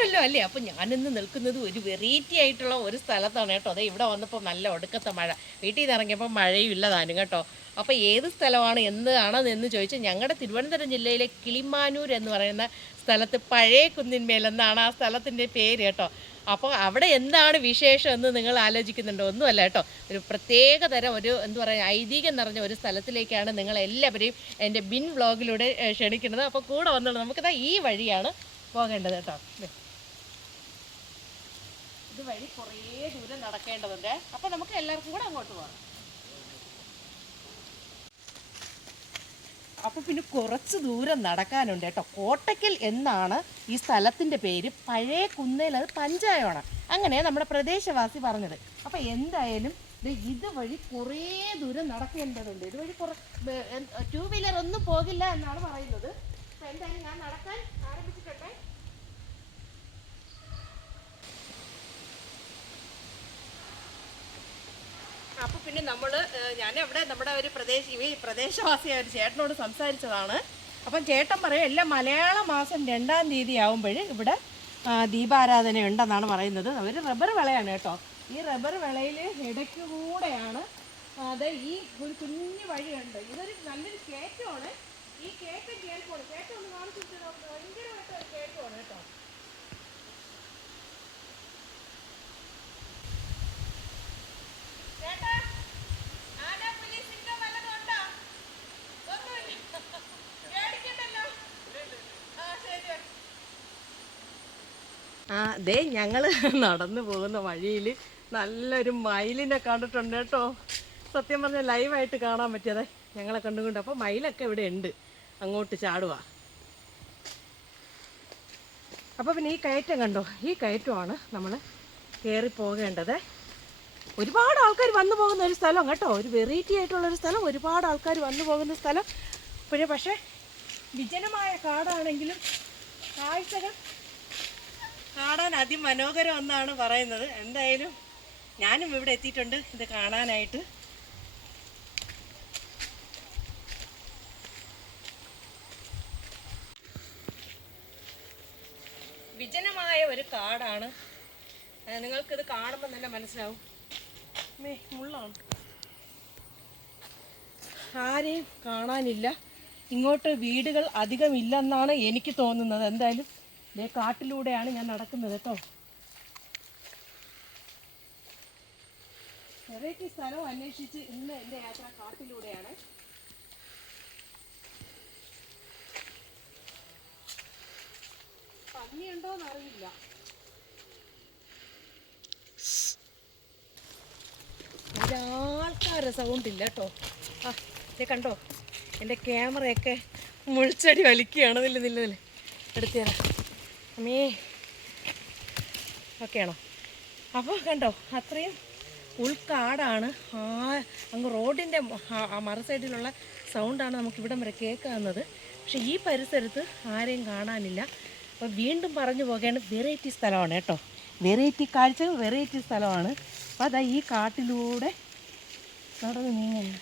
ആണല്ലോ അല്ലേ. അപ്പം ഞാനിന്ന് നിൽക്കുന്നത് ഒരു വെറൈറ്റി ആയിട്ടുള്ള ഒരു സ്ഥലത്താണ് കേട്ടോ. അതെ, ഇവിടെ വന്നപ്പോൾ നല്ല ഒടുക്കത്തെ മഴ, വീട്ടിൽ നിന്ന് ഇറങ്ങിയപ്പോൾ മഴയും ഇല്ലതാനും കേട്ടോ. അപ്പോൾ ഏത് സ്ഥലമാണ് എന്താണെന്ന് ചോദിച്ചാൽ ഞങ്ങളുടെ തിരുവനന്തപുരം ജില്ലയിലെ കിളിമാനൂർ എന്ന് പറയുന്ന സ്ഥലത്ത് പഴയ കുന്നിന്മേലെന്നാണ് ആ സ്ഥലത്തിൻ്റെ പേര് കേട്ടോ. അപ്പോൾ അവിടെ എന്താണ് വിശേഷം എന്ന് നിങ്ങൾ ആലോചിക്കുന്നുണ്ടോ? ഒന്നുമല്ല കേട്ടോ, ഒരു പ്രത്യേക തരം ഒരു എന്താ പറയുക ഐതിഹ്യം നിറഞ്ഞ ഒരു സ്ഥലത്തിലേക്കാണ് നിങ്ങളെല്ലാവരെയും എൻ്റെ ബിൻ വ്ളോഗിലൂടെ ക്ഷണിക്കുന്നത്. അപ്പോൾ കൂടെ വന്നുള്ളൂ. നമുക്കിതാ ഈ വഴിയാണ് പോകേണ്ടത് കേട്ടോ. ഇതുവഴി കുറേ ദൂരം നടക്കേണ്ടതുണ്ട്. അപ്പോൾ നമുക്ക് എല്ലാവർക്കും കൂടെ അങ്ങോട്ട് പോകാം. അപ്പോൾ പിന്നെ കുറച്ച് ദൂരം നടക്കാനുണ്ട് കേട്ടോ. കോട്ടയ്ക്കൽ എന്നാണ് ഈ സ്ഥലത്തിൻ്റെ പേര്. പഴയ കുന്നേൽ അത് പഞ്ചായമാണ്, അങ്ങനെ നമ്മുടെ പ്രദേശവാസി പറഞ്ഞത്. അപ്പോൾ എന്തായാലും ഇതുവഴി കുറേ ദൂരം നടക്കേണ്ടതുണ്ട്. ഇതുവഴി ടൂ വീലർ ഒന്നും പോകില്ല എന്നാണ് പറയുന്നത്. അപ്പോൾ എന്തായാലും ഞാൻ നടക്കാൻ ആരംഭിച്ചിട്ടെ. അപ്പോൾ പിന്നെ ഞാനവിടെ നമ്മുടെ ഒരു പ്രദേശവാസിയായ ഒരു ചേട്ടനോട് സംസാരിച്ചതാണ്. അപ്പം ചേട്ടൻ പറയും എല്ലാം മലയാള മാസം 2-ാം തീയതി ആകുമ്പോൾ ഇവിടെ ദീപാരാധന ഉണ്ടെന്നാണ് പറയുന്നത്. അവർ റബ്ബർ വിളയാണ് കേട്ടോ. ഈ റബ്ബർ വിളയിൽ ഇടയ്ക്ക് കൂടെയാണ് ഈ ഒരു കുഞ്ഞു വഴിയുണ്ട്. ഇതൊരു നല്ലൊരു കയറ്റമാണ്. ഈ കയറ്റം കയറിപ്പോണ്. കയറ്റം ഒന്ന് കാണിച്ചിട്ട് ഭയങ്കരമായിട്ട് ഒരു കയറ്റമാണ് കേട്ടോ. ഞങ്ങൾ നടന്നു പോകുന്ന വഴിയിൽ നല്ലൊരു മയിലിനെ കണ്ടിട്ടുണ്ട് കേട്ടോ. സത്യം പറഞ്ഞാൽ ലൈവായിട്ട് കാണാൻ പറ്റിയതെ ഞങ്ങളെ കണ്ടുകൊണ്ട്. അപ്പോൾ മയിലൊക്കെ ഇവിടെ ഉണ്ട്, അങ്ങോട്ട് ചാടുക. അപ്പോൾ പിന്നെ ഈ കയറ്റം കണ്ടോ, ഈ കയറ്റമാണ് നമ്മൾ കയറി പോകേണ്ടത്. ഒരുപാട് ആൾക്കാർ വന്നു പോകുന്ന ഒരു സ്ഥലം കേട്ടോ, ഒരു വെറൈറ്റി ആയിട്ടുള്ളൊരു സ്ഥലം, ഒരുപാട് ആൾക്കാർ വന്നു പോകുന്ന സ്ഥലം. പക്ഷേ വിജനമായ കാടാണെങ്കിലും കാഴ്ചകൾ കാണാൻ അതിമനോഹരം എന്നാണ് പറയുന്നത്. എന്തായാലും ഞാനും ഇവിടെ എത്തിയിട്ടുണ്ട് ഇത് കാണാനായിട്ട്. വിജനമായ ഒരു കാടാണ്. നിങ്ങൾക്കിത് കാണുമ്പോൾ തന്നെ മനസ്സിലാവും. മുള്ളാണ്, ആരെയും കാണാനില്ല. ഇങ്ങോട്ട് വീടുകൾ അധികം ഇല്ലെന്നാണ് എനിക്ക് തോന്നുന്നത്. എന്തായാലും കാട്ടിലൂടെയാണ് ഞാൻ നടക്കുന്നത് കേട്ടോ. വെറൈറ്റി സ്ഥലം അന്വേഷിച്ച് ഇന്ന് എൻ്റെ യാത്ര കാട്ടിലൂടെയാണ്. പന്നിയുണ്ടോന്ന് അറിയില്ല. ഒരാൾക്കാരുടെ സൗണ്ട് ഇല്ല കേട്ടോ. കണ്ടോ, എൻ്റെ ക്യാമറയൊക്കെ മുൾച്ചടി വലിക്കുകയാണ്. നില്ല എടുത്തുതരാം അമ്മേ. ഓക്കെയാണോ? അപ്പോൾ കണ്ടോ, അത്രയും ഉൾക്കാടാണ്. അങ്ങ് റോഡിൻ്റെ മറു സൈഡിലുള്ള സൗണ്ടാണ് നമുക്കിവിടം വരെ കേൾക്കാവുന്നത്. പക്ഷേ ഈ പരിസരത്ത് ആരെയും കാണാനില്ല. അപ്പോൾ വീണ്ടും പറഞ്ഞു പോകേണ്ട വെറൈറ്റി സ്ഥലമാണ് കേട്ടോ. വെറൈറ്റി കാഴ്ച, വെറൈറ്റി സ്ഥലമാണ്. അപ്പോൾ അതാ ഈ കാട്ടിലൂടെ നടന്ന് നീങ്ങുന്നു.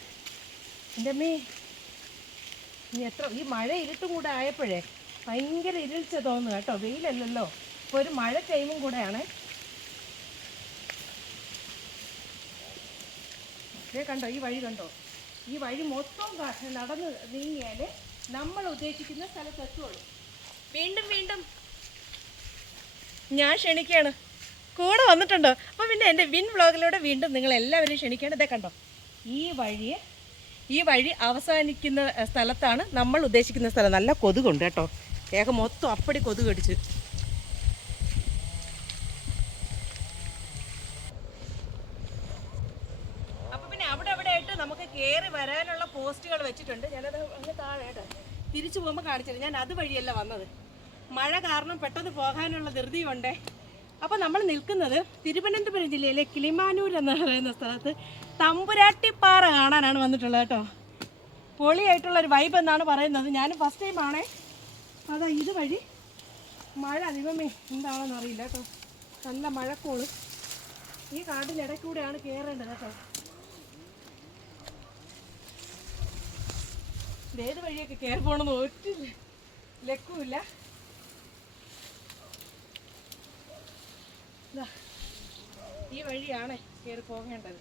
എൻ്റെ അമ്മേ, ഈ മഴ ഇരുട്ടും കൂടെ ആയപ്പോഴേ ഭയങ്കര ഇരുൾച്ച തോന്നുന്നു കേട്ടോ. വെയിലല്ലല്ലോ, ഇപ്പോൾ ഒരു മഴ ടൈമും കൂടെയാണ്. കണ്ടോ, ഈ വഴി കണ്ടോ, ഈ വഴി മൊത്തം നടന്ന് നീങ്ങിയാൽ നമ്മൾ ഉദ്ദേശിക്കുന്ന സ്ഥലത്ത് എത്തുള്ളൂ. വീണ്ടും ഞാൻ ക്ഷണിക്കുകയാണ്, കൂടെ വന്നിട്ടുണ്ടോ? അപ്പോൾ പിന്നെ എൻ്റെ വിൻ വ്ളോഗിലൂടെ വീണ്ടും നിങ്ങളെല്ലാവരും ക്ഷണിക്കുകയാണ്. ഇതേ കണ്ടോ, ഈ വഴി അവസാനിക്കുന്ന സ്ഥലത്താണ് നമ്മൾ ഉദ്ദേശിക്കുന്ന സ്ഥലം. നല്ല കൊതുകുണ്ട് കേട്ടോ, മൊത്തം അപ്പടി കൊതുക് കടിച്ച്. അപ്പോൾ പിന്നെ അവിടെ ആയിട്ട് നമുക്ക് കയറി വരാനുള്ള പോസ്റ്റുകൾ വെച്ചിട്ടുണ്ട്. ഞാനത് അങ്ങ് താഴെ കേട്ടോ തിരിച്ചു പോകുമ്പോൾ കാണിച്ചത്. ഞാൻ അതുവഴിയല്ല വന്നത്, മഴ കാരണം പെട്ടെന്ന് പോകാനുള്ള ധൃതിയുണ്ടേ. അപ്പോൾ നമ്മൾ നിൽക്കുന്നത് തിരുവനന്തപുരം ജില്ലയിലെ കിളിമാനൂർ എന്ന് പറയുന്ന സ്ഥലത്ത് തമ്പുരാട്ടിപ്പാറ കാണാനാണ് വന്നിട്ടുള്ളത് കേട്ടോ. പൊളിയായിട്ടുള്ളൊരു വൈബ് എന്നാണ് പറയുന്നത്. ഞാൻ ഫസ്റ്റ് ടൈമാണേ. അതാ ഇതുവഴി മഴ അധികമേ എന്താണെന്ന് അറിയില്ല കേട്ടോ, നല്ല മഴക്കോള്. ഈ കാട്ടിനിടയ്ക്കൂടെയാണ് കയറേണ്ടത് കേട്ടോ. ഏത് വഴിയൊക്കെ കയറി പോകണമെന്ന് ഒറ്റ ലക്കുമില്ല. ഇതാ ഈ വഴിയാണ് കയറി പോകേണ്ടത്.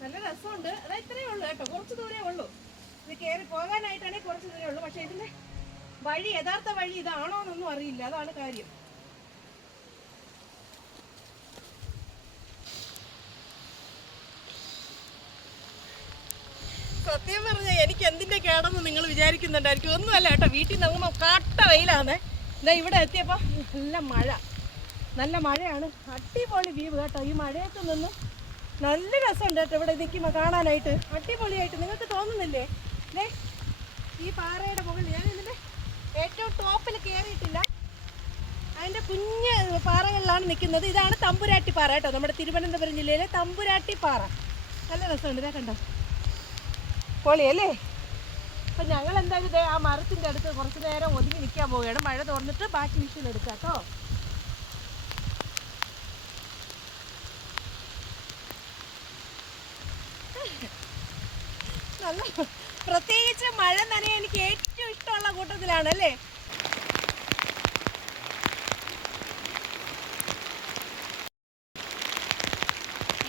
നല്ല രസമുണ്ട്. അതാ ഇത്രയേ ഉള്ളൂ കേട്ടോ, കുറച്ച് ദൂരേ ഉള്ളൂ. ഇത് കയറി പോകാനായിട്ടാണെങ്കിൽ കുറച്ച് ദൂരേ ഉള്ളൂ. പക്ഷെ ഇതിന്റെ വഴി, യഥാർത്ഥ വഴി ഇതാണോ എന്നൊന്നും അറിയില്ല, അതാണ് കാര്യം. സത്യം പറഞ്ഞാൽ എനിക്ക് എന്തിന്റെ കേടെന്ന് നിങ്ങൾ വിചാരിക്കുന്നുണ്ടായിരിക്കും. ഒന്നുമല്ല കേട്ടോ, വീട്ടിൽ നിന്ന് കാട്ട വെയിലാണ്. ഇതാ ഇവിടെ എത്തിയപ്പോൾ നല്ല മഴയാണ്. അടിപൊളി വ്യൂ കേട്ടോ. ഈ മഴയത്ത് നിന്ന് നല്ല രസമുണ്ട് കേട്ടോ ഇവിടെ നിൽക്കുമ്പോൾ കാണാനായിട്ട്. അടിപൊളിയായിട്ട് നിങ്ങൾക്ക് തോന്നുന്നില്ലേ? ഈ പാറയുടെ മുകളിൽ ഞാൻ ഇതിൻ്റെ ഏറ്റവും ടോപ്പിൽ കയറിയിട്ടില്ല, അതിൻ്റെ കുഞ്ഞ് പാറകളിലാണ് നിൽക്കുന്നത്. ഇതാണ് തമ്പുരാട്ടി പാറ കേട്ടോ, നമ്മുടെ തിരുവനന്തപുരം ജില്ലയിലെ തമ്പുരാട്ടി പാറ. നല്ല രസമുണ്ട്, ഇതാ കണ്ടോ, പൊളിയല്ലേ? അപ്പം ഞങ്ങൾ എന്തായാലും ഇതേ ആ മരത്തിൻ്റെ അടുത്ത് കുറച്ച് നേരം ഒതുങ്ങി നിൽക്കാൻ പോവുകയാണ്. മഴ തുറന്നിട്ട് ബാക്കി വിഷയം എടുക്കാം കേട്ടോ. നല്ല പ്രത്യേകിച്ച് മഴ നനയാൻ എനിക്ക് ഏറ്റവും ഇഷ്ടമുള്ള കൂട്ടത്തിലാണ് അല്ലേ.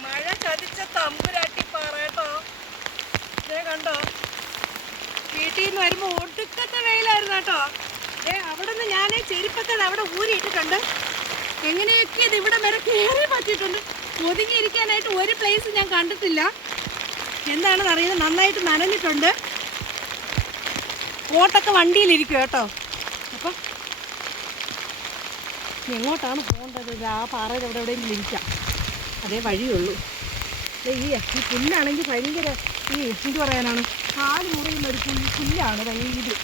മഴ ചതിച്ച തമ്പുരാട്ടിപ്പാറ കേട്ടോ. ഇതേ കണ്ടോ, വീട്ടിൽ നിന്ന് വരുമ്പോൾ ഒടുക്കത്തെ വെയിലായിരുന്നു കേട്ടോ. അവിടെ നിന്ന് ഞാൻ ചെരുപ്പൊക്കെ അവിടെ ഊരിയിട്ടിട്ടുണ്ട്. എങ്ങനെയൊക്കെ ഇത് ഇവിടെ വരെ കയറി പറ്റിയിട്ടുണ്ട്. ഒതുങ്ങിയിരിക്കാനായിട്ട് ഒരു പ്ലേസ് ഞാൻ കണ്ടിട്ടില്ല. എന്താണെന്ന് അറിയുന്നത്, നന്നായിട്ട് നനഞ്ഞിട്ടുണ്ട്. കോട്ടൊക്കെ വണ്ടിയിലിരിക്കും കേട്ടോ. അപ്പം എങ്ങോട്ടാണ് പോകേണ്ടത്? ആ പാറയിൽ എവിടെയെങ്കിലും ഇരിക്കാം, അതേ വഴിയുള്ളൂ. ഈ പുല്ലാണെങ്കിൽ ഭയങ്കര എന്ത് പറയാനാണ്, കാല് മുറിയുന്ന ഒരു പുല്ലാണ് ഭയങ്കര.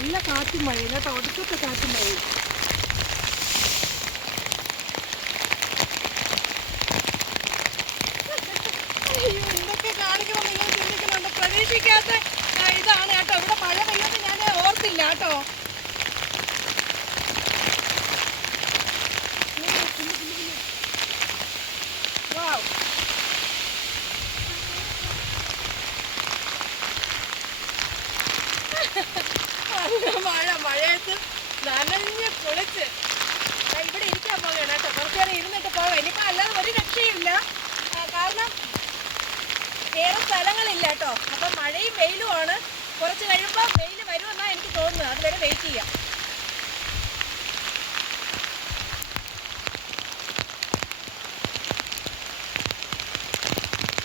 നല്ല കാറ്റും മഴയും കേട്ടോ, ഒടുക്കത്തെ കാറ്റും മഴയും. എന്തൊക്കെ കാണിക്കണം നിങ്ങൾ ചിന്തിക്കുന്നുണ്ട്. പ്രതീക്ഷിക്കാത്ത ഇതാണ് കേട്ടോ, ഇവിടെ മഴ പെയ്യുന്നത് ഞാൻ ഓർത്തില്ല കേട്ടോ. മഴയത്ത് നനഞ്ഞ് പൊളിച്ച് ഇവിടെ ഇരിക്കാൻ പോവുകയാണ് കേട്ടോ. കുറച്ച് നേരം ഇരുന്നിട്ട് പോകാം. ഇനിയിപ്പോൾ അല്ലാതെ ഒരു രക്ഷയില്ല, കാരണം വേറെ സ്ഥലങ്ങളില്ല കേട്ടോ. അപ്പം മഴയും വെയിലുമാണ്. കുറച്ച് കഴിയുമ്പോൾ വെയിൽ വരുമെന്നാണ് എനിക്ക് തോന്നുന്നത്. അതുവരെ വെയിറ്റ് ചെയ്യാം.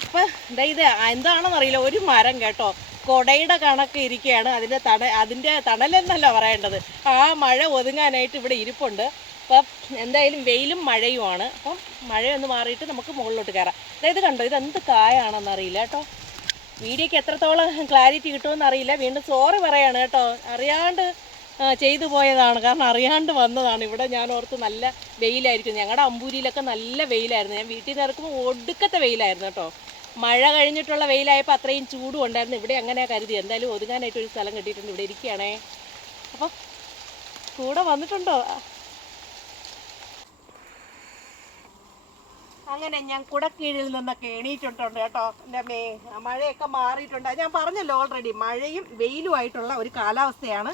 അപ്പം ഇത് എന്താണെന്ന് അറിയില്ല, ഒരു മരം കേട്ടോ കൊടയുടെ കണക്ക് ഇരിക്കുകയാണ്. അതിൻ്റെ തണലെന്നല്ല പറയേണ്ടത്, ആ മഴ ഒതുങ്ങാനായിട്ട് ഇവിടെ ഇരിപ്പുണ്ട്. അപ്പം എന്തായാലും വെയിലും മഴയുമാണ്. അപ്പം മഴയൊന്ന് മാറിയിട്ട് നമുക്ക് മുകളിലോട്ട് കയറാം. അതായത് കണ്ടോ, ഇതെന്ത് കായാണെന്ന് അറിയില്ല കേട്ടോ. വീഡിയോയ്ക്ക് എത്രത്തോളം ക്ലാരിറ്റി കിട്ടുമെന്ന് അറിയില്ല. വീണ്ടും സോറി പറയാണ് കേട്ടോ, അറിയാണ്ട് ചെയ്തു പോയതാണ്, കാരണം അറിയാണ്ട് വന്നതാണ്. ഇവിടെ ഞാൻ ഓർത്ത് നല്ല വെയിലായിരിക്കും. ഞങ്ങളുടെ അമ്പൂരിയിലൊക്കെ നല്ല വെയിലായിരുന്നു. ഞാൻ വീട്ടിൽ നിന്ന് ഇറക്കുമ്പോൾ ഒടുക്കത്തെ വെയിലായിരുന്നു കേട്ടോ. മഴ കഴിഞ്ഞിട്ടുള്ള വെയിലായപ്പോൾ അത്രയും ചൂടും ഉണ്ടായിരുന്നു. ഇവിടെ അങ്ങനെ കരുതി എന്തായാലും ഒതുങ്ങാനായിട്ടൊരു സ്ഥലം കിട്ടിയിട്ടുണ്ട്. ഇവിടെ ഇരിക്കുകയാണേ. അപ്പം കൂടെ വന്നിട്ടുണ്ടോ? അങ്ങനെ ഞാൻ കുടക്കീഴിൽ നിന്നൊക്കെ എണീറ്റിട്ടുണ്ട് കേട്ടോ. എൻ്റെ മഴയൊക്കെ മാറിയിട്ടുണ്ട്. ഞാൻ പറഞ്ഞല്ലോ ഓൾറെഡി, മഴയും വെയിലുമായിട്ടുള്ള ഒരു കാലാവസ്ഥയാണ്.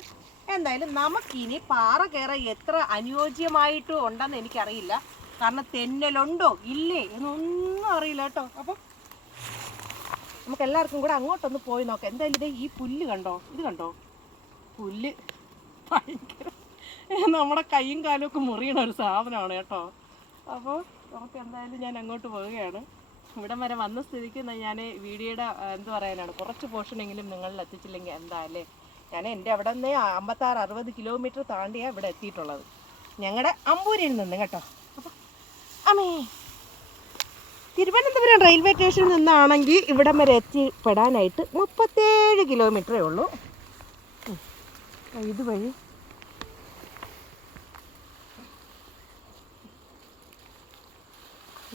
എന്തായാലും നമുക്കിനി പാറ കയറാൻ എത്ര അനുയോജ്യമായിട്ട് ഉണ്ടെന്ന് എനിക്കറിയില്ല, കാരണം തെന്നലുണ്ടോ ഇല്ലേ എന്നൊന്നും അറിയില്ല കേട്ടോ. അപ്പം നമുക്ക് എല്ലാവർക്കും കൂടെ അങ്ങോട്ടൊന്ന് പോയി നോക്കാം. എന്തായാലും ഈ പുല്ല് കണ്ടോ, ഇത് കണ്ടോ, പുല്ല് ഭയങ്കര നമ്മുടെ കൈയും കാലും ഒക്കെ മുറിയണ ഒരു സാധനമാണ് കേട്ടോ. അപ്പോൾ നമുക്ക് എന്തായാലും ഞാൻ അങ്ങോട്ട് പോവുകയാണ്. ഇവിടം വരെ വന്ന സ്ഥിതിക്ക് ഞാൻ വീഡിയോയുടെ എന്ത് പറയാനാണ്, കുറച്ച് പോർഷനെങ്കിലും നിങ്ങളിൽ എത്തിച്ചില്ലെങ്കിൽ എന്തായാലേ. ഞാൻ എൻ്റെ അവിടെ നിന്ന് 56-60 കിലോമീറ്റർ താണ്ടിയാണ് ഇവിടെ എത്തിയിട്ടുള്ളത്, ഞങ്ങളുടെ അമ്പൂരിയിൽ നിന്ന് കേട്ടോ. അപ്പോൾ തിരുവനന്തപുരം റെയിൽവേ സ്റ്റേഷനിൽ നിന്നാണെങ്കിൽ ഇവിടം വരെ എത്തിപ്പെടാനായിട്ട് 37 കിലോമീറ്ററേ ഉള്ളൂ. ഇതുവഴി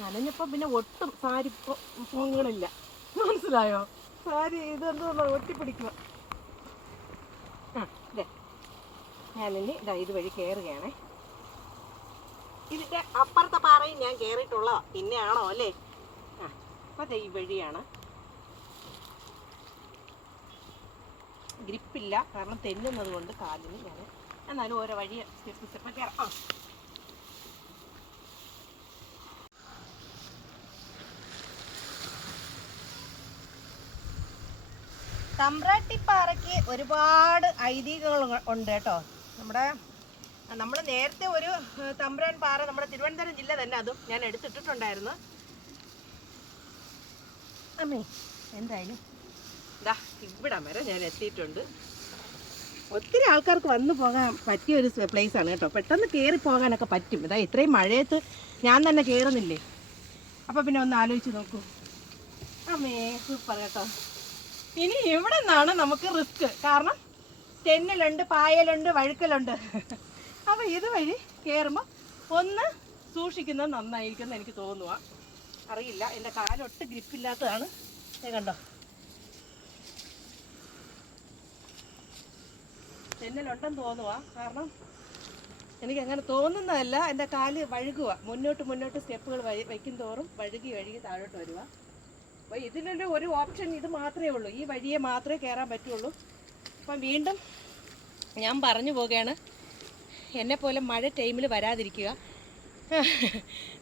നനഞ്ഞപ്പോൾ പിന്നെ ഒട്ടും സാരി പൂങ്ങളില്ല, മനസ്സിലായോ? സാരി ഇതെന്തോ ഒട്ടിപ്പിടിക്കുക. ഇതേ ഞാനിനി ഇതുവഴി കയറുകയാണേ. ഇതിൻ്റെ അപ്പുറത്തെ പാറയും ഞാൻ കയറിയിട്ടുള്ളതാ, പിന്നെയാണോ അല്ലേ? അപ്പം ഈ വഴിയാണ്. ഗ്രിപ്പില്ല, കാരണം തെന്നുന്നത് കൊണ്ട് കാലിന്. ഞാൻ എന്നാലും ഓരോ വഴി സ്റ്റെപ്പ് കയറാം. തമ്പ്രാട്ടിപ്പാറയ്ക്ക് ഒരുപാട് ഐതിഹ്യങ്ങൾ ഉണ്ട് കേട്ടോ. നമ്മൾ നേരത്തെ ഒരു തമ്പ്രാൻ പാറ നമ്മുടെ തിരുവനന്തപുരം ജില്ല തന്നെ, അതും ഞാൻ എടുത്തിട്ടിട്ടുണ്ടായിരുന്നു. അമ്മേ എന്തായാലും ഇതാ ഇവിടം വരെ ഞാൻ എത്തിയിട്ടുണ്ട്. ഒത്തിരി ആൾക്കാർക്ക് വന്നു പോകാൻ പറ്റിയ ഒരു പ്ലേസാണ് കേട്ടോ. പെട്ടെന്ന് കയറി പോകാനൊക്കെ പറ്റും. ഇതാ ഇത്രയും മഴയത്ത് ഞാൻ തന്നെ കയറുന്നില്ലേ. അപ്പോൾ പിന്നെ ഒന്ന് ആലോചിച്ച് നോക്കൂ. അമ്മേ സൂപ്പർ കേട്ടോ. ഇനി ഇവിടെ നിന്നാണ് നമുക്ക് റിസ്ക്, കാരണം തെന്നലുണ്ട്, പായലുണ്ട്, വഴുക്കലുണ്ട്. അപ്പോൾ ഇതുവഴി കയറുമ്പോൾ ഒന്ന് സൂക്ഷിക്കുന്നത് നന്നായിരിക്കും എന്ന് എനിക്ക് തോന്നുക. അറിയില്ല, എൻ്റെ കാലൊട്ട് ഗ്രിപ്പില്ലാത്തതാണ്. കണ്ടോ, തെന്നലുണ്ടെന്ന് തോന്നുക, കാരണം എനിക്കങ്ങനെ തോന്നുന്നതല്ല. എൻ്റെ കാല് വഴുകുക, മുന്നോട്ട് സ്റ്റെപ്പുകൾ വയ്ക്കും തോറും വഴുകി താഴോട്ട് വരിക. അപ്പോൾ ഇതിനൊരു ഒരു ഓപ്ഷൻ ഇത് മാത്രമേ ഉള്ളൂ, ഈ വഴിയെ മാത്രമേ കയറാൻ പറ്റുള്ളൂ. അപ്പം വീണ്ടും ഞാൻ പറഞ്ഞു പോവുകയാണ്, എന്നെപ്പോലെ മഴ ടൈമിൽ വരാതിരിക്കുക,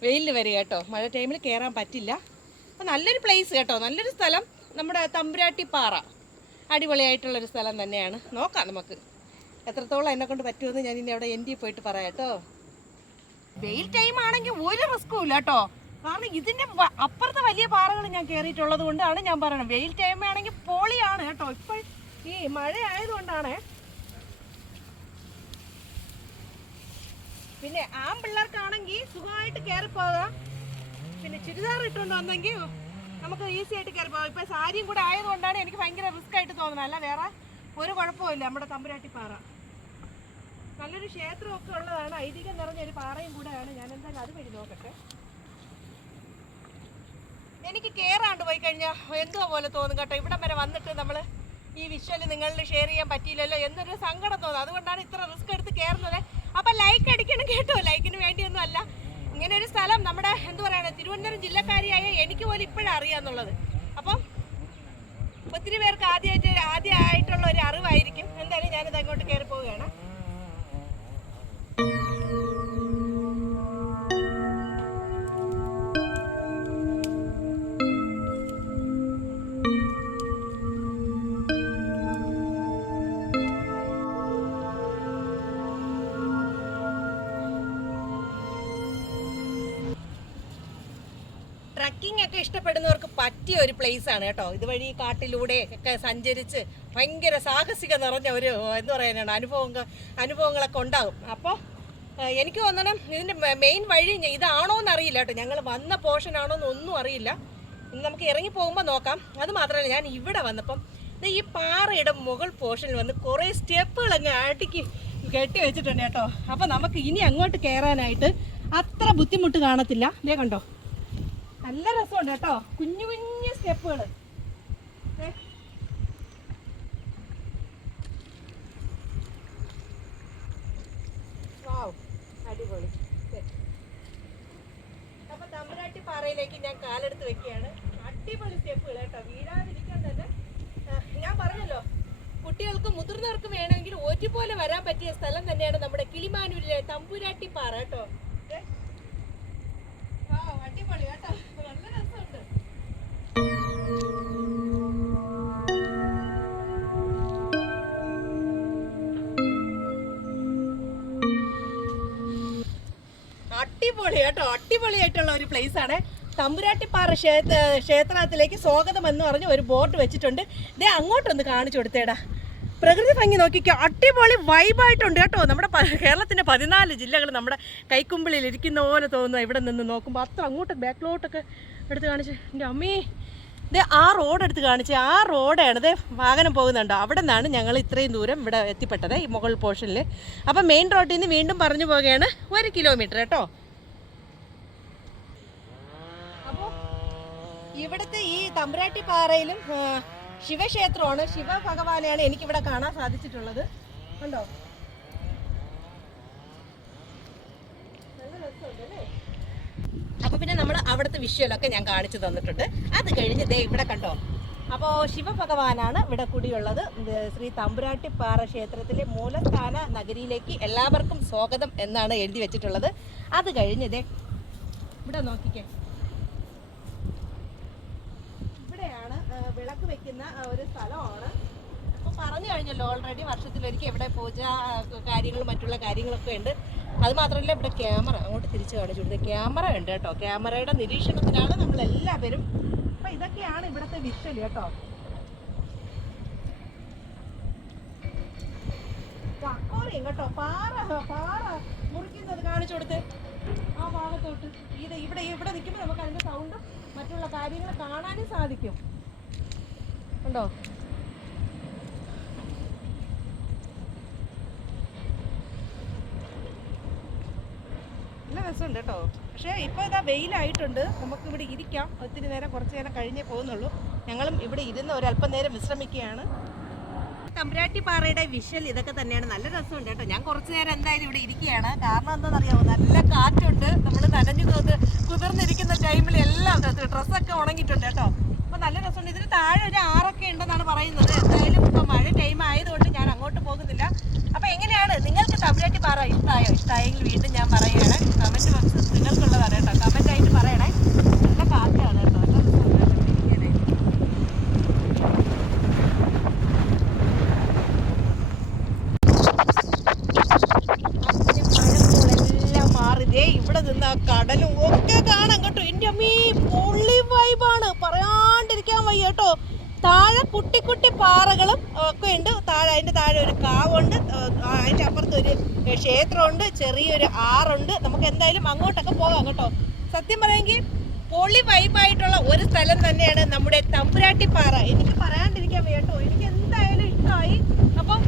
വെയിലിൽ വരിക കേട്ടോ. മഴ ടൈമിൽ കയറാൻ പറ്റില്ല. അപ്പം നല്ലൊരു പ്ലേസ് കേട്ടോ, നല്ലൊരു സ്ഥലം. നമ്മുടെ തമ്പുരാട്ടിപ്പാറ അടിപൊളിയായിട്ടുള്ളൊരു സ്ഥലം തന്നെയാണ്. നോക്കാം നമുക്ക് എത്രത്തോളം എന്നെക്കൊണ്ട് പറ്റുമെന്ന് ഞാൻ ഇനി അവിടെ എൻഡിൽ പോയിട്ട് പറയാം കേട്ടോ. വെയിൽ ടൈം ആണെങ്കിൽ ഒരു റിസ്ക്കും ഇല്ല കേട്ടോ, കാരണം ഇതിൻ്റെ അപ്പുറത്തെ വലിയ പാറകൾ ഞാൻ കയറിയിട്ടുള്ളത് കൊണ്ടാണ് ഞാൻ പറയണത്. വെയിൽ ടൈം ആണെങ്കിൽ പൊളിയാണ് കേട്ടോ. ഇപ്പോൾ ഈ മഴ ആയതുകൊണ്ടാണ്. പിന്നെ ആൺപിള്ളേർക്കാണെങ്കിൽ സുഖമായിട്ട് കയറിപ്പോകാം. പിന്നെ ചുരിദാർ ഇട്ടുകൊണ്ട് വന്നെങ്കിൽ നമുക്ക് ഈസി ആയിട്ട് കയറിപ്പോകാം. ഇപ്പം സാരിയും കൂടെ ആയതുകൊണ്ടാണ് എനിക്ക് ഭയങ്കര റിസ്ക് ആയിട്ട് തോന്നുന്നത്. അല്ല വേറെ ഒരു കുഴപ്പമില്ല. നമ്മുടെ തമ്പുരാട്ടിപ്പാറ നല്ലൊരു ക്ഷേത്രമൊക്കെ ഉള്ളതാണ്, ഐതിഹ്യം നിറഞ്ഞൊരു പാറയും കൂടെയാണ്. ഞാൻ എന്തായാലും അത് വഴി നോക്കട്ടെ. എനിക്ക് കയറാണ്ട് പോയി കഴിഞ്ഞാൽ എന്തോ പോലെ തോന്നും കേട്ടോ. ഇവിടം വരെ വന്നിട്ട് നമ്മൾ ഈ വിഷ്വല് നിങ്ങളിൽ ഷെയർ ചെയ്യാൻ പറ്റിയില്ലല്ലോ എന്നൊരു സങ്കടം തോന്നും. അതുകൊണ്ടാണ് ഇത്ര റിസ്ക് എടുത്ത് കയറുന്നത്. അപ്പം ലൈക്ക് അടിക്കണം കേട്ടോ. ലൈക്കിന് വേണ്ടിയൊന്നും അല്ല. ഇങ്ങനെ ഒരു സ്ഥലം നമ്മുടെ എന്താ പറയുക, തിരുവനന്തപുരം ജില്ലക്കാരിയായ എനിക്ക് പോലും ഇപ്പോഴും അറിയാമെന്നുള്ളത്. അപ്പം ഒത്തിരി പേർക്ക് ആദ്യമായിട്ടുള്ള ഒരു അറിവായിരിക്കും. എന്തായാലും ഞാനിത് അങ്ങോട്ട് കയറി പോവുകയാണ്. ട്രക്കിംഗ് ഒക്കെ ഇഷ്ടപ്പെടുന്നവർക്ക് പറ്റിയ ഒരു പ്ലേസ് ആണ് കേട്ടോ. ഇതുവഴി കാട്ടിലൂടെ ഒക്കെ സഞ്ചരിച്ച് ഭയങ്കര സാഹസിക നിറഞ്ഞ ഒരു എന്താ പറയാനാണ് അനുഭവങ്ങളൊക്കെ ഉണ്ടാകും. അപ്പോൾ എനിക്ക് തോന്നണം ഇതിൻ്റെ മെയിൻ വഴി ഇതാണോ എന്നറിയില്ല കേട്ടോ. ഞങ്ങൾ വന്ന പോർഷൻ ആണോ എന്നൊന്നും അറിയില്ല. ഇനി നമുക്ക് ഇറങ്ങി പോകുമ്പോൾ നോക്കാം. അത് മാത്രമല്ല, ഞാൻ ഇവിടെ വന്നപ്പം ഈ പാറയുടെ മുകൾ പോർഷനിൽ വന്ന് കുറേ സ്റ്റെപ്പുകൾ അങ്ങ് അടുക്കി കെട്ടി വെച്ചിട്ടുണ്ട് കേട്ടോ. അപ്പോൾ നമുക്ക് ഇനി അങ്ങോട്ട് കയറാനായിട്ട് അത്ര ബുദ്ധിമുട്ട് കാണത്തില്ല. ഇതേ കണ്ടോ, നല്ല രസമുണ്ട് കേട്ടോ. കുഞ്ഞു കുഞ്ഞു സ്റ്റെപ്പുകൾ. അടിപൊളി. അപ്പൊ തമ്പുരാട്ടിപ്പാറയിലേക്ക് ഞാൻ കാലെടുത്ത് വെക്കുകയാണ്. അടിപൊളി സ്റ്റെപ്പുകൾ കേട്ടോ, വീഴാതിരിക്കാൻ തന്നെ. ഞാൻ പറഞ്ഞല്ലോ, കുട്ടികൾക്കും മുതിർന്നവർക്കും വേണമെങ്കിൽ ഒരുപോലെ വരാൻ പറ്റിയ സ്ഥലം തന്നെയാണ് നമ്മുടെ കിളിമാനൂരിലെ തമ്പുരാട്ടിപ്പാറ കേട്ടോ. അടിപൊളി കേട്ടോ, നല്ല രസമുണ്ട്. അടിപൊളി കേട്ടോ, അടിപൊളിയായിട്ടുള്ള ഒരു പ്ലേസ് ആണ്. തമ്പുരാട്ടിപ്പാറ ക്ഷേത്രത്തിലേക്ക് സ്വാഗതം എന്ന് പറഞ്ഞ് ഒരു ബോർഡ് വെച്ചിട്ടുണ്ട്. ദേ അങ്ങോട്ടൊന്ന് കാണിച്ചു കൊടുത്തേടാ. പ്രകൃതി ഭംഗി നോക്കിക്കോ, അടിപൊളി വൈബായിട്ടുണ്ട് കേട്ടോ. നമ്മുടെ കേരളത്തിൻ്റെ 14 ജില്ലകൾ നമ്മുടെ കൈക്കുമ്പിളിൽ ഇരിക്കുന്ന പോലെ തോന്നുന്നു ഇവിടെ നിന്ന് നോക്കുമ്പോൾ. അത്ര അങ്ങോട്ട് ബാക്കിലോട്ടൊക്കെ എടുത്ത് കാണിച്ച് എൻ്റെ അമ്മേ. ഇത് ആ റോഡ് എടുത്ത് കാണിച്ച്, ആ റോഡാണ്. ഇത് വാഹനം പോകുന്നുണ്ടോ, അവിടെ നിന്നാണ് ഞങ്ങൾ ഇത്രയും ദൂരം ഇവിടെ എത്തിപ്പെട്ടത്, ഈ മുകൾ പോർഷനിൽ. അപ്പം മെയിൻ റോഡിൽ നിന്ന് വീണ്ടും പറഞ്ഞു പോവുകയാണ് 1 കിലോമീറ്റർ കേട്ടോ. അപ്പോൾ ഇവിടുത്തെ ഈ തമ്പുരാട്ടിപ്പാറയിലും ശിവക്ഷേത്രമാണ്, ശിവഭഗവാനെയാണ് എനിക്കിവിടെ കാണാൻ സാധിച്ചിട്ടുള്ളത്. കണ്ടോ, നല്ല രസമുണ്ടല്ലേ. അപ്പോൾ പിന്നെ നമ്മൾ അവിടുത്തെ വിഷ്വലൊക്കെ ഞാൻ കാണിച്ചു തന്നിട്ടുണ്ട്. അത് കഴിഞ്ഞ് ദേ ഇവിടെ കണ്ടോ, അപ്പോൾ ശിവഭഗവാനാണ് ഇവിടെ കുടിയുള്ളത്. ശ്രീ തമ്പുരാട്ടിപ്പാറ ക്ഷേത്രത്തിലെ മൂലസ്ഥാന നഗരിയിലേക്ക് എല്ലാവർക്കും സ്വാഗതം എന്നാണ് എഴുതി വെച്ചിട്ടുള്ളത്. അത് കഴിഞ്ഞതേ ഇവിടെ നോക്കിക്കേ, ഇവിടെയാണ് വിളക്ക് വെക്കുന്ന ഒരു സ്ഥലമാണ്. അപ്പോൾ പറഞ്ഞു കഴിഞ്ഞല്ലോ ഓൾറെഡി വർഷത്തിലൊരിക്കൽ ഇവിടെ പൂജ കാര്യങ്ങളും മറ്റുള്ള കാര്യങ്ങളൊക്കെ ഉണ്ട്. അത് മാത്രമല്ല ഇവിടെ ക്യാമറ അങ്ങോട്ട് തിരിച്ചു കാണിച്ചു, ക്യാമറ ഉണ്ട് കേട്ടോ. ക്യാമറയുടെ നിരീക്ഷണത്തിലാണ് നമ്മളെല്ലാവരും. അപ്പം ഇതൊക്കെയാണ് ഇവിടുത്തെ വിഷ്വൽ കേട്ടോ. അക്കോറിയും കേട്ടോ, പാറ മുറിക്കുന്നത് കാണിച്ചു കൊടുത്ത് ആ ഭാഗത്തോട്ട്. ഇവിടെ നിൽക്കുമ്പോൾ നമുക്ക് അതിൻ്റെ സൗണ്ടും മറ്റുള്ള കാര്യങ്ങൾ കാണാനും സാധിക്കും. ഉണ്ടോ? നല്ല രസമുണ്ട് കേട്ടോ. പക്ഷേ ഇപ്പോൾ ഇതാ വെയിലായിട്ടുണ്ട്, നമുക്കിവിടെ ഇരിക്കാം. ഒത്തിരി നേരം കുറച്ച് നേരം കഴിഞ്ഞേ പോകുന്നുള്ളൂ. ഞങ്ങളും ഇവിടെ ഇരുന്ന് ഒരല്പം നേരം വിശ്രമിക്കുകയാണ്. തമ്പുരാട്ടിപ്പാറയുടെ വിഷ്വൽ ഇതൊക്കെ തന്നെയാണ്. നല്ല രസമുണ്ട് കേട്ടോ. ഞാൻ കുറച്ച് നേരം എന്തായാലും ഇവിടെ ഇരിക്കുകയാണ്. കാരണം എന്താണെന്നറിയാമോ, നല്ല കാറ്റുണ്ട്. നമ്മൾ നനഞ്ഞു കുതിർന്നിരിക്കുന്ന ടൈമിൽ എല്ലാം ഡ്രസ്സൊക്കെ ഉണങ്ങിയിട്ടുണ്ട് കേട്ടോ. അപ്പോൾ നല്ല രസമുണ്ട്. ഇതിന് താഴെ ഒരു ആറൊക്കെ ഉണ്ടെന്നാണ് പറയുന്നത്. എന്തായാലും ഇപ്പോൾ മഴ ടൈം ആയതുകൊണ്ട് ഞാൻ അങ്ങോട്ട് പോകുന്നില്ല. അപ്പോൾ എങ്ങനെയാണ്, നിങ്ങൾക്ക് തമ്പുരാട്ടിപ്പാറ ഇഷ്ടമായോ? ഇഷ്ടമായെങ്കിൽ വീണ്ടും ഞാൻ പറയുകയാണ്, കമൻറ്റ് ബോക്സ് നിങ്ങൾക്കുള്ളതാണ് കേട്ടോ. കമൻറ്റായിട്ട് പറയണേ. നല്ല കാറ്റാണ് കേട്ടോ. ഇവിടെ നിന്ന് ആ കടലും ഒക്കെ കാണാം കേട്ടോ. എൻ്റെ അമ്മീ പൊള്ളി വൈബാണ്, പറയാണ്ടിരിക്കാൻ വയ്യ കേട്ടോ. താഴെ കുട്ടി കുട്ടി പാറകളും ഒക്കെ ഉണ്ട്. അതിൻ്റെ താഴെ ഒരു കാവുണ്ട്, അതിൻ്റെ അപ്പുറത്ത് ഒരു ക്ഷേത്രമുണ്ട്, ചെറിയൊരു ആറുണ്ട്. നമുക്ക് എന്തായാലും അങ്ങോട്ടൊക്കെ പോകാം കേട്ടോ. സത്യം പറയുമെങ്കിൽ പൊള്ളി വൈബായിട്ടുള്ള ഒരു സ്ഥലം തന്നെയാണ് നമ്മുടെ തമ്പുരാട്ടിപ്പാറ. എനിക്ക് പറയാണ്ടിരിക്കാൻ വയ്യ കേട്ടോ. എനിക്ക് എന്തായാലും ഇഷ്ടമായി. അപ്പം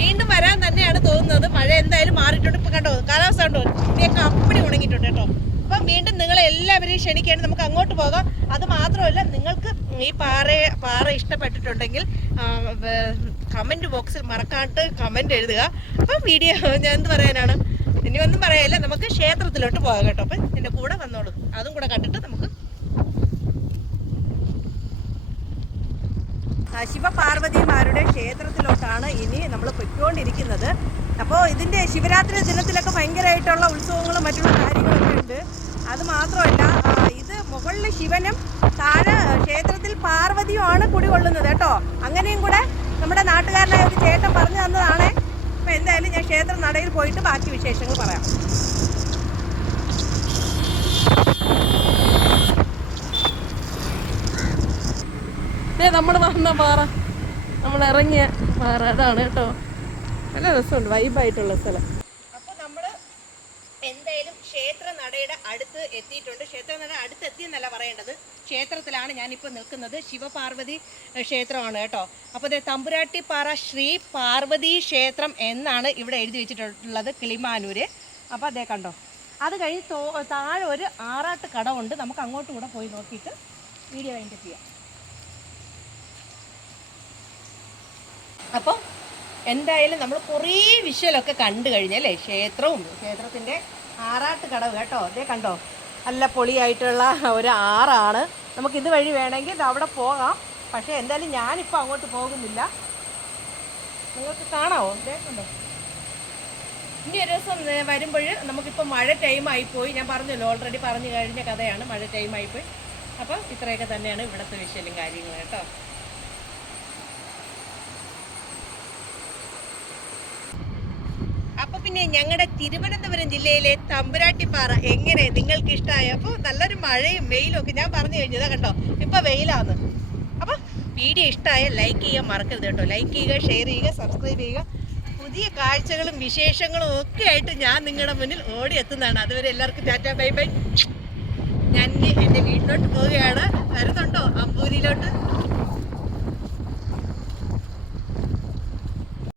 വീണ്ടും വരാൻ തന്നെയാണ് തോന്നുന്നത്. മഴ എന്തായാലും മാറിയിട്ടുണ്ട്. ഇപ്പം കണ്ടോ കാലാവസ്ഥ കണ്ടോ, ഇവിടെയൊക്കെ അപ്പടി ഉണങ്ങിയിട്ടുണ്ട് കേട്ടോ. അപ്പം വീണ്ടും നിങ്ങളെ എല്ലാവരെയും ക്ഷണിക്കുകയാണ്, നമുക്ക് അങ്ങോട്ട് പോകാം. അത് മാത്രമല്ല, നിങ്ങൾക്ക് ഈ പാറ ഇഷ്ടപ്പെട്ടിട്ടുണ്ടെങ്കിൽ കമൻറ്റ് ബോക്സിൽ മറക്കാണ്ട് കമൻറ്റ് എഴുതുക. അപ്പം വീഡിയോ ഞാൻ എന്ത് പറയാനാണ്, ഇനി ഒന്നും പറയാനില്ല, നമുക്ക് ക്ഷേത്രത്തിലോട്ട് പോകാം കേട്ടോ. അപ്പം എൻ്റെ കൂടെ വന്നോളൂ, അതും കൂടെ കണ്ടിട്ട് നമുക്ക് ശിവപാർവതിമാരുടെ ക്ഷേത്രത്തിലോട്ടാണ് ഇനി നമ്മൾ പൊയ്ക്കൊണ്ടിരിക്കുന്നത്. അപ്പോൾ ഇതിൻ്റെ ശിവരാത്രി ദിനത്തിലൊക്കെ ഭയങ്കരമായിട്ടുള്ള ഉത്സവങ്ങളും മറ്റുള്ള കാര്യങ്ങളൊക്കെ ഉണ്ട്. അത് മാത്രമല്ല, ഇത് മുകളിൽ ശിവനും താഴെ ക്ഷേത്രത്തിൽ പാർവതിയുമാണ് കുടികൊള്ളുന്നത് കേട്ടോ. അങ്ങനെയും കൂടെ നമ്മുടെ നാട്ടുകാരനായ ഒരു ചേട്ടൻ പറഞ്ഞു തന്നതാണ്. അപ്പോൾ എന്തായാലും ഞാൻ ക്ഷേത്ര നടയിൽ പോയിട്ട് ബാക്കി വിശേഷങ്ങൾ പറയാം. നമ്മൾ വന്ന പാറ, നമ്മൾ ഇറങ്ങിയ പാറ അതാണ് കേട്ടോ. നല്ല രസമുണ്ട്, വൈബായിട്ടുള്ള സ്ഥലം. അപ്പോൾ നമ്മൾ എന്തായാലും ക്ഷേത്ര നടയുടെ അടുത്ത് എത്തിയിട്ടുണ്ട്. ക്ഷേത്ര നട അടുത്ത് എത്തിയെന്നല്ല പറയേണ്ടത്, ക്ഷേത്രത്തിലാണ് ഞാനിപ്പോൾ നിൽക്കുന്നത്. ശിവപാർവതി ക്ഷേത്രമാണ് കേട്ടോ. അപ്പോൾ ഇത് തമ്പുരാട്ടിപ്പാറ ശ്രീ പാർവതി ക്ഷേത്രം എന്നാണ് ഇവിടെ എഴുതി വെച്ചിട്ടുള്ളത്, കിളിമാനൂർ. അപ്പോൾ അതേ കണ്ടോ, അത് കഴിഞ്ഞ് താഴെ ഒരു ആറാട്ട് കടമുണ്ട്. നമുക്ക് അങ്ങോട്ടും കൂടെ പോയി നോക്കിയിട്ട് വീഡിയോ വൈൻഡപ്പ് ചെയ്യാം. അപ്പം എന്തായാലും നമ്മൾ കുറേ വിഷ്വലൊക്കെ കണ്ടു കഴിഞ്ഞല്ലേ. ക്ഷേത്രവും ക്ഷേത്രത്തിൻ്റെ ആറാട്ട് കടവ് കേട്ടോ. അതേ കണ്ടോ, നല്ല പൊളിയായിട്ടുള്ള ഒരു ആറാണ്. നമുക്കിത് വഴി വേണമെങ്കിൽ അവിടെ പോകാം. പക്ഷേ എന്തായാലും ഞാനിപ്പോൾ അങ്ങോട്ട് പോകുന്നില്ല. നിങ്ങൾക്ക് കാണാമോ? അതേ കണ്ടോ. ഇനി ഒരു ദിവസം വരുമ്പോൾ നമുക്കിപ്പോൾ മഴ ടൈമായിപ്പോയി. ഞാൻ പറഞ്ഞല്ലോ, ഓൾറെഡി പറഞ്ഞു കഴിഞ്ഞ കഥയാണ്, മഴ ടൈമായിപ്പോയി. അപ്പം ഇത്രയൊക്കെ തന്നെയാണ് ഇവിടുത്തെ വിഷ്വലും കാര്യങ്ങളും കേട്ടോ. അപ്പോൾ പിന്നെ ഞങ്ങളുടെ തിരുവനന്തപുരം ജില്ലയിലെ തമ്പുരാട്ടിപ്പാറ എങ്ങനെ നിങ്ങൾക്ക് ഇഷ്ടമായി? അപ്പോൾ നല്ലൊരു മഴയും വെയിലും ഒക്കെ ഞാൻ പറഞ്ഞു കഴിഞ്ഞതാ കണ്ടോ. ഇപ്പോൾ വെയിലാണ്. അപ്പോൾ വീഡിയോ ഇഷ്ടമായ ലൈക്ക് ചെയ്യാൻ മറക്കരുത് കേട്ടോ. ലൈക്ക് ചെയ്യുക, ഷെയർ ചെയ്യുക, സബ്സ്ക്രൈബ് ചെയ്യുക. പുതിയ കാഴ്ചകളും വിശേഷങ്ങളും ഒക്കെ ആയിട്ട് ഞാൻ നിങ്ങളുടെ മുന്നിൽ ഓടി എത്തുന്നതാണ്. അതുവരെ എല്ലാവർക്കും ടാറ്റാ ബൈ ബൈ. ഞാൻ എൻ്റെ വീട്ടിലോട്ട് പോവുകയാണ്. വരുന്നുണ്ടോ അമ്പൂരിയിലോട്ട്?